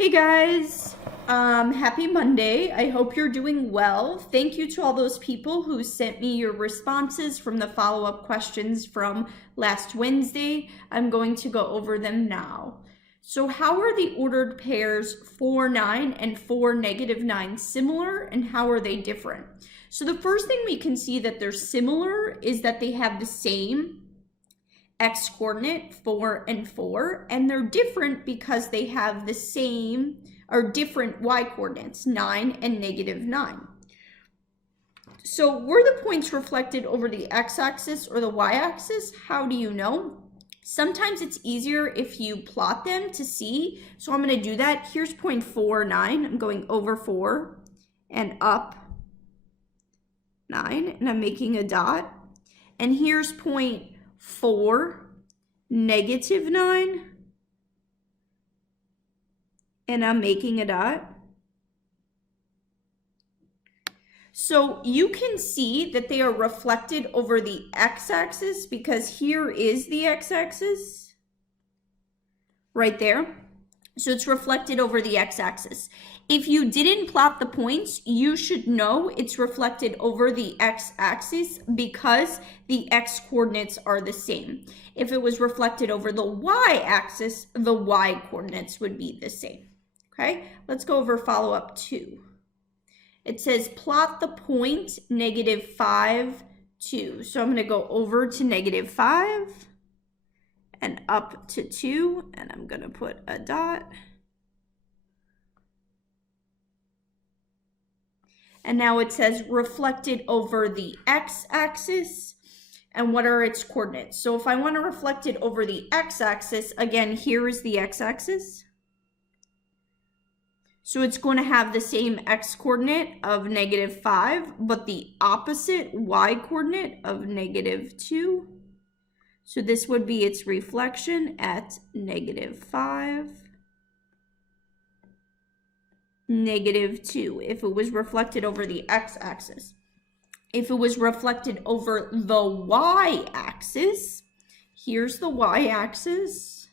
Hey guys, happy Monday. I hope you're doing well. Thank you to all those people who sent me your responses from the follow-up questions from last Wednesday. I'm going to go over them now. So how are the ordered pairs 4, 9 and 4, -9 similar, and how are they different? So the first thing we can see that they're similar is that they have the same x coordinate 4 and 4, and they're different because they have the same or different y coordinates 9 and -9. So were the points reflected over the x-axis or the y-axis? How do you know? Sometimes it's easier if you plot them to see. So I'm going to do that. Here's point 4, 9. I'm going over 4 and up 9, and I'm making a dot. And here's point 4, -9, and I'm making a dot. So you can see that they are reflected over the x-axis because here is the x-axis right there. So it's reflected over the x-axis. If you didn't plot the points, you should know it's reflected over the x-axis because the x coordinates are the same. If it was reflected over the y-axis, the y coordinates would be the same. Okay, let's go over follow-up 2. It says plot the point -5, 2. So I'm going to go over to -5 and up to 2, and I'm going to put a dot. And now it says reflected over the x-axis, and what are its coordinates? So if I want to reflect it over the x-axis, again, here is the x-axis. So it's going to have the same x coordinate of -5, but the opposite y coordinate of -2. So this would be its reflection at -5. -2 if it was reflected over the x-axis. If it was reflected over the y-axis, here's the y-axis.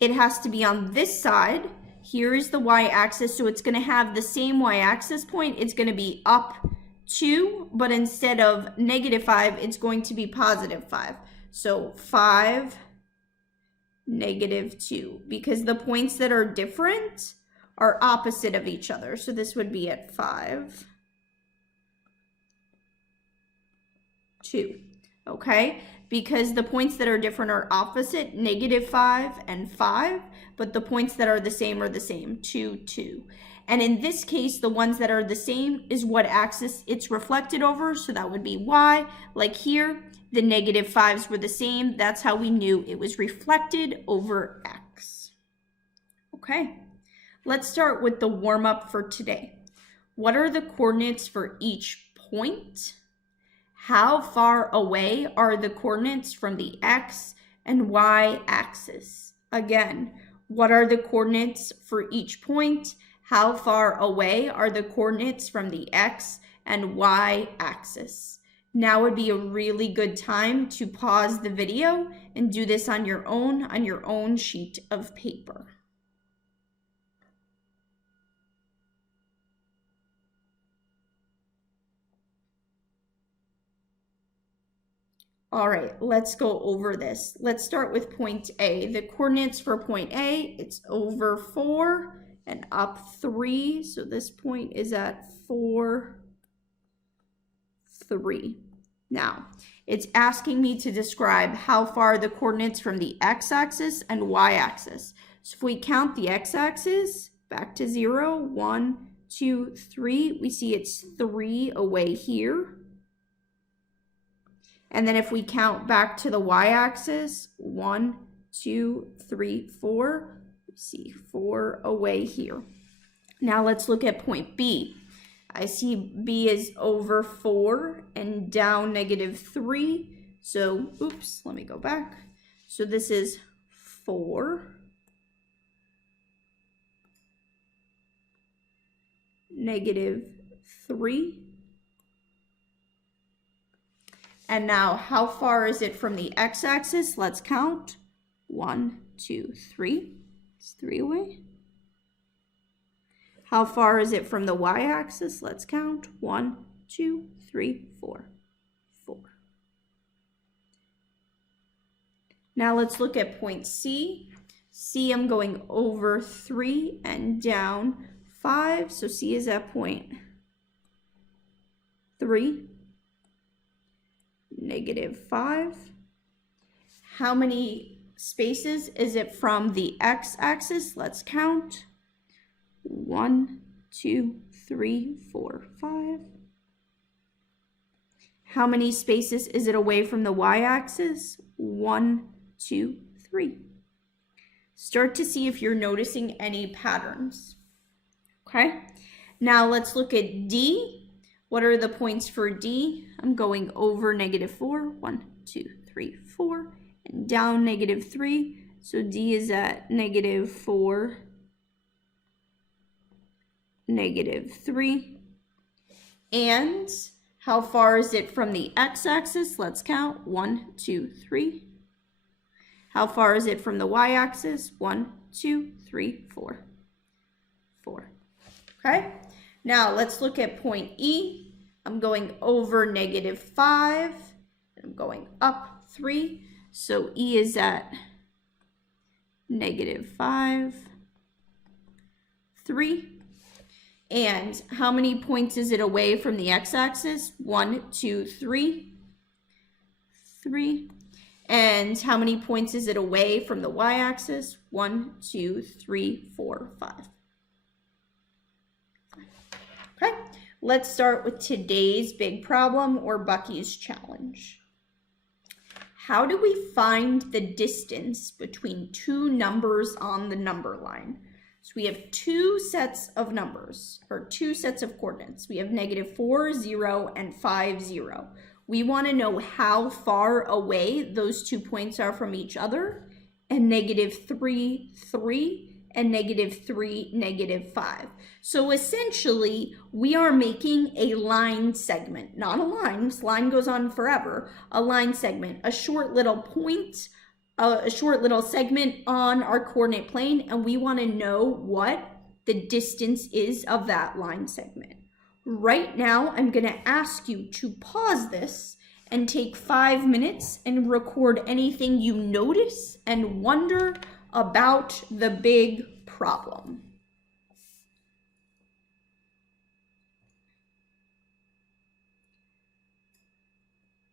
It has to be on this side. Here is the y-axis, so it's going to have the same y-axis point. It's going to be up 2, but instead of -5, it's going to be +5. So 5, -2, because the points that are different are opposite of each other. So this would be at 5, 2, okay? Because the points that are different are opposite, -5 and 5, but the points that are the same are the same, 2, 2. And in this case, the ones that are the same is what axis it's reflected over, so that would be y. Like here, the -5s were the same. That's how we knew it was reflected over x. Okay, let's start with the warm-up for today. What are the coordinates for each point? How far away are the coordinates from the x and y axis? Again, what are the coordinates for each point? How far away are the coordinates from the x and y axis? Now would be a really good time to pause the video and do this on your own sheet of paper. All right, let's go over this. Let's start with point A. The coordinates for point A, it's over 4 and up 3. So this point is at 4, 3. Now, it's asking me to describe how far the coordinates from the x-axis and y-axis. So if we count the x-axis back to 0, 1, 2, 3, we see it's 3 away here. And then if we count back to the y-axis, 1, 2, 3, 4, we see 4 away here. Now let's look at point B. I see B is over 4 and down -3. So, oops, let me go back. So this is 4, -3. And now, how far is it from the x-axis? Let's count. 1, 2, 3. It's 3 away. How far is it from the y-axis? Let's count. 1, 2, 3, 4. 4. Now let's look at point C. C, I'm going over 3 and down 5. So C is at point 3, -5. How many spaces is it from the x-axis? Let's count. 1, 2, 3, 4, 5. How many spaces is it away from the y-axis? 1, 2, 3. Start to see if you're noticing any patterns. Okay, now let's look at D. What are the points for D? I'm going over -4, 1, 2, 3, 4, and down -3. So D is at -4, -3. And how far is it from the x-axis? Let's count. 1, 2, 3. How far is it from the y-axis? 1, 2, 3, 4. 4. Okay, now let's look at point E. I'm going over -5. I'm going up 3. So E is at -5, 3. And how many points is it away from the x-axis? 1, 2, 3. 3. And how many points is it away from the y-axis? 1, 2, 3, 4, 5. Okay, let's start with today's big problem, or Bucky's challenge. How do we find the distance between two numbers on the number line? So we have two sets of numbers, or two sets of coordinates. We have -4, 0, and 5, 0. We want to know how far away those 2 points are from each other, and -3, 3, and -3, -5. So essentially, we are making a line segment, not a line. This line goes on forever. A line segment, a short little point, a short little segment on our coordinate plane, and we want to know what the distance is of that line segment. Right now, I'm going to ask you to pause this and take 5 minutes and record anything you notice and wonder about the big problem.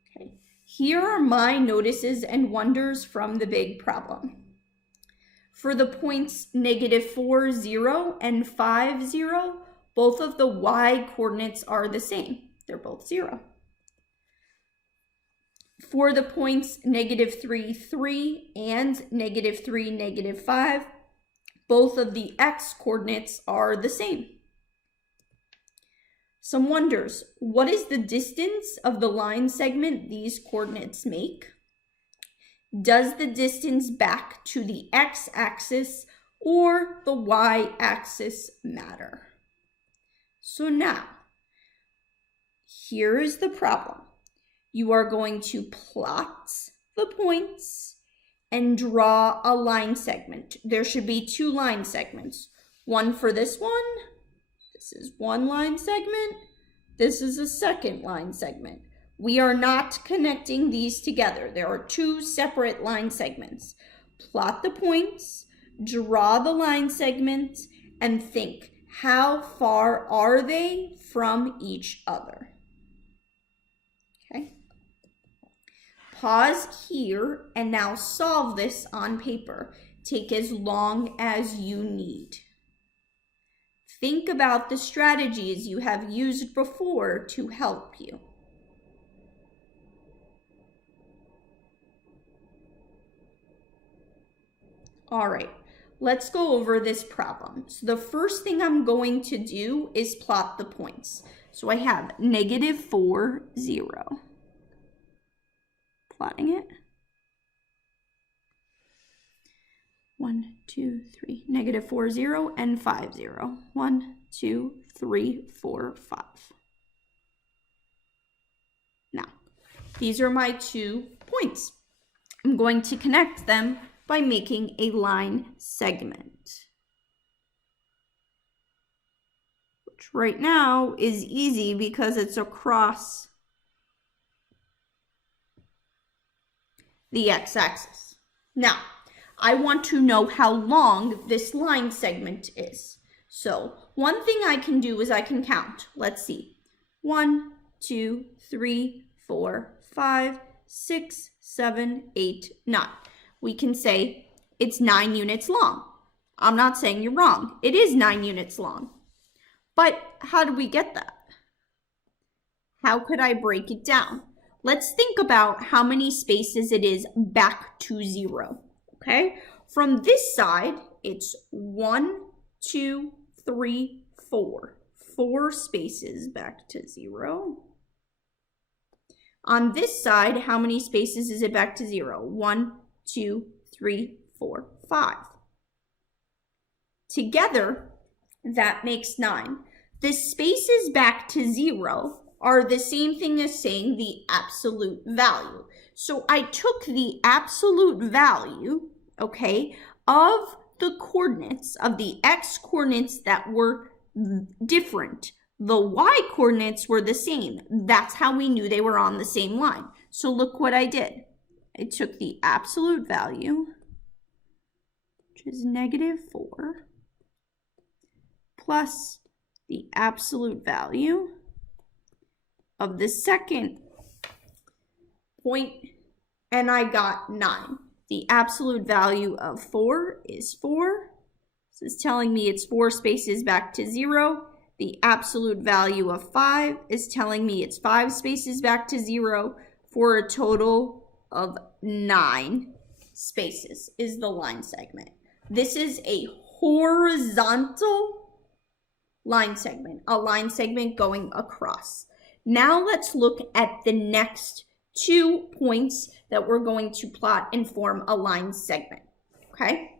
Okay, here are my notices and wonders from the big problem. For the points -4, 0, and 5, 0, both of the y coordinates are the same. They're both 0. For the points -3, 3, and -3, -5, both of the x coordinates are the same. Some wonders. What is the distance of the line segment these coordinates make? Does the distance back to the x-axis or the y-axis matter? So now, here is the problem. You are going to plot the points and draw a line segment. There should be 2 line segments. One for this one. This is one line segment. This is a second line segment. We are not connecting these together. There are 2 separate line segments. Plot the points, draw the line segments, and think, how far are they from each other? Okay. Pause here and now solve this on paper. Take as long as you need. Think about the strategies you have used before to help you. All right, let's go over this problem. So the first thing I'm going to do is plot the points. So I have -4, 0. Plotting it. 1, 2, 3, -4, 0, and 5, 0. 1, 2, 3, 4, 5. Now, these are my 2 points. I'm going to connect them by making a line segment. which right now is easy because it's across the x-axis. Now, I want to know how long this line segment is. So one thing I can do is I can count. Let's see. 1, 2, 3, 4, 5, 6, 7, 8, 9. We can say it's 9 units long. I'm not saying you're wrong. It is 9 units long. But how do we get that? How could I break it down? Let's think about how many spaces it is back to 0, okay? From this side, it's 1, 2, 3, 4. 4 spaces back to 0. On this side, how many spaces is it back to 0? 1, 2, 3, 4, 5. Together, that makes 9. The spaces back to 0 are the same thing as saying the absolute value. So I took the absolute value, okay, of the coordinates, of the x coordinates that were different. The y coordinates were the same. That's how we knew they were on the same line. So look what I did. I took the absolute value, which is -4, plus the absolute value of the second point, and I got 9. The absolute value of 4 is 4. This is telling me it's 4 spaces back to 0. The absolute value of 5 is telling me it's 5 spaces back to 0 for a total of 9 spaces is the line segment. This is a horizontal line segment, a line segment going across. Now let's look at the next 2 points that we're going to plot and form a line segment, okay?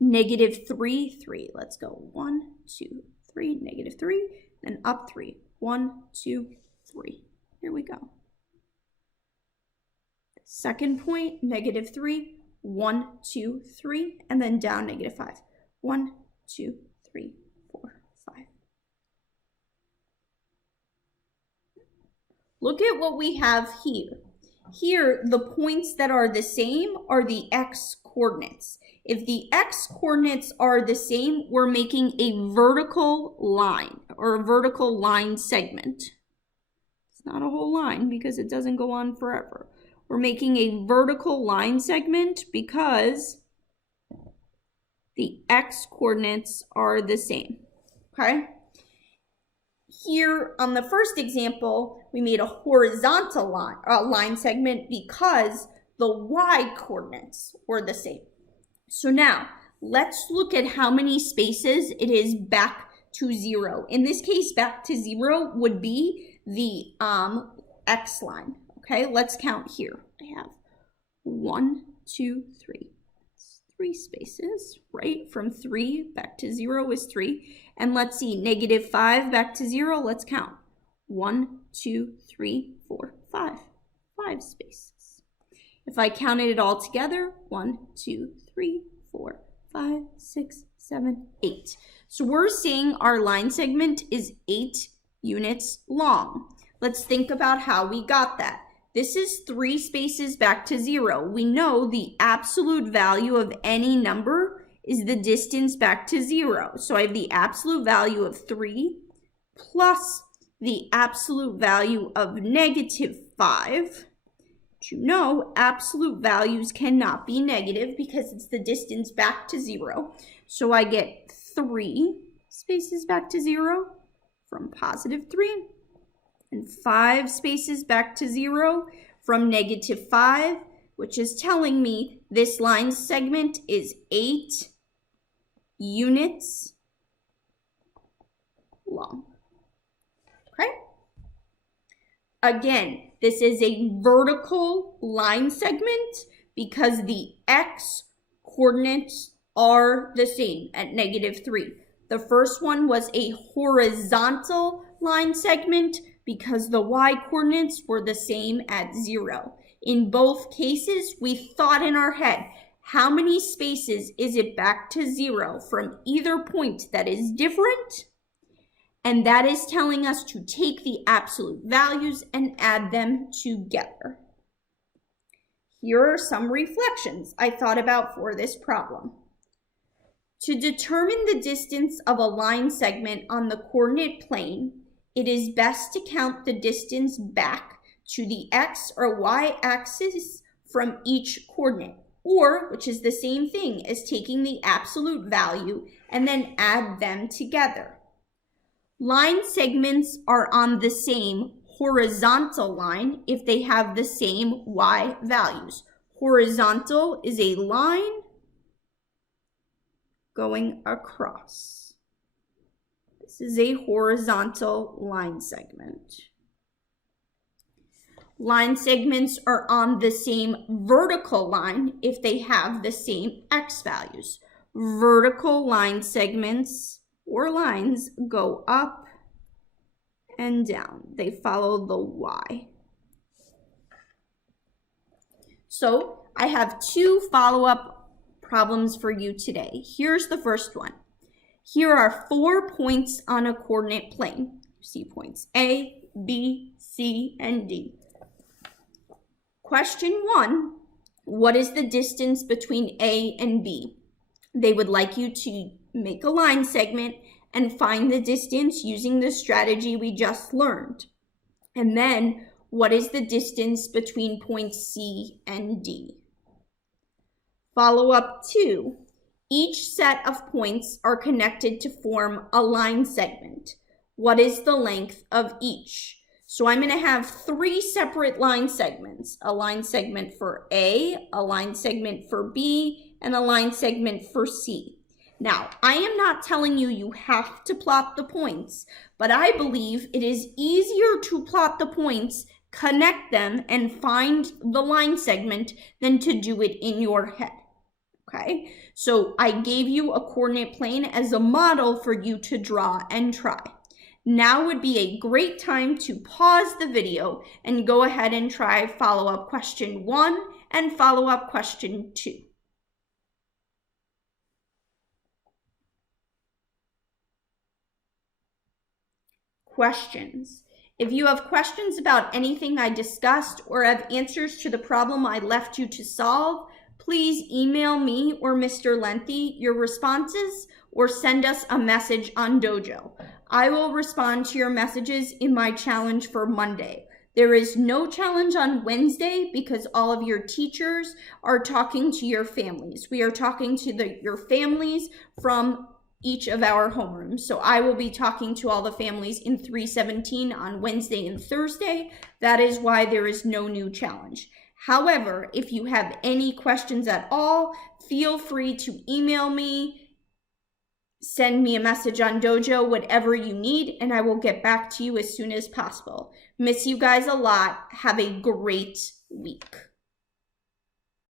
-3, 3. Let's go 1, 2, 3, -3, and up 3. 1, 2, 3. Here we go. Second point, -3, 1, 2, 3, and then down -5. 1, 2, 3, 4, 5. Look at what we have here. Here, the points that are the same are the x coordinates. If the x coordinates are the same, we're making a vertical line or a vertical line segment. It's not a whole line because it doesn't go on forever. We're making a vertical line segment because the x coordinates are the same, okay? Here on the first example, we made a horizontal line segment because the y coordinates were the same. So now, let's look at how many spaces it is back to 0. In this case, back to 0 would be the x line. Okay, let's count here. I have 1, 2, 3. 3 spaces, right? From 3 back to 0 is 3. And let's see, -5 back to 0, let's count. 1, 2, 3, 4, 5. 5 spaces. If I counted it all together, 1, 2, 3, 4, 5, 6, 7, 8. So we're saying our line segment is 8 units long. Let's think about how we got that. This is 3 spaces back to 0. We know the absolute value of any number is the distance back to 0. So I have the absolute value of 3 plus the absolute value of -5. But you know, absolute values cannot be negative because it's the distance back to 0. So I get 3 spaces back to 0 from +3 and 5 spaces back to 0 from -5, which is telling me this line segment is 8 units long. Okay? Again, this is a vertical line segment because the x coordinates are the same at -3. The first one was a horizontal line segment because the y coordinates were the same at 0. In both cases, we thought in our head, how many spaces is it back to 0 from either point that is different? And that is telling us to take the absolute values and add them together. Here are some reflections I thought about for this problem. To determine the distance of a line segment on the coordinate plane, it is best to count the distance back to the x or y axis from each coordinate, or, which is the same thing as taking the absolute value and then add them together. Line segments are on the same horizontal line if they have the same y values. Horizontal is a line going across. This is a horizontal line segment. Line segments are on the same vertical line if they have the same x values. Vertical line segments or lines go up and down. They follow the y. So I have two follow-up problems for you today. Here's the first one. Here are 4 points on a coordinate plane. You see points A, B, C, and D. Question 1, what is the distance between A and B? They would like you to make a line segment and find the distance using the strategy we just learned. And then, what is the distance between points C and D? Follow-up 2. Each set of points are connected to form a line segment. What is the length of each? So I'm going to have 3 separate line segments. A line segment for A, a line segment for B, and a line segment for C. Now, I am not telling you you have to plot the points, but I believe it is easier to plot the points, connect them, and find the line segment than to do it in your head. Okay, so I gave you a coordinate plane as a model for you to draw and try. Now would be a great time to pause the video and go ahead and try follow-up question 1 and follow-up question 2. Questions. If you have questions about anything I discussed or have answers to the problem I left you to solve, please email me or Mr. Lengthy your responses or send us a message on Dojo. I will respond to your messages in my challenge for Monday. There is no challenge on Wednesday because all of your teachers are talking to your families. We are talking to your families from each of our homerooms. So I will be talking to all the families in 317 on Wednesday and Thursday. That is why there is no new challenge. However, if you have any questions at all, feel free to email me, send me a message on Dojo, whatever you need, and I will get back to you as soon as possible. Miss you guys a lot. Have a great week.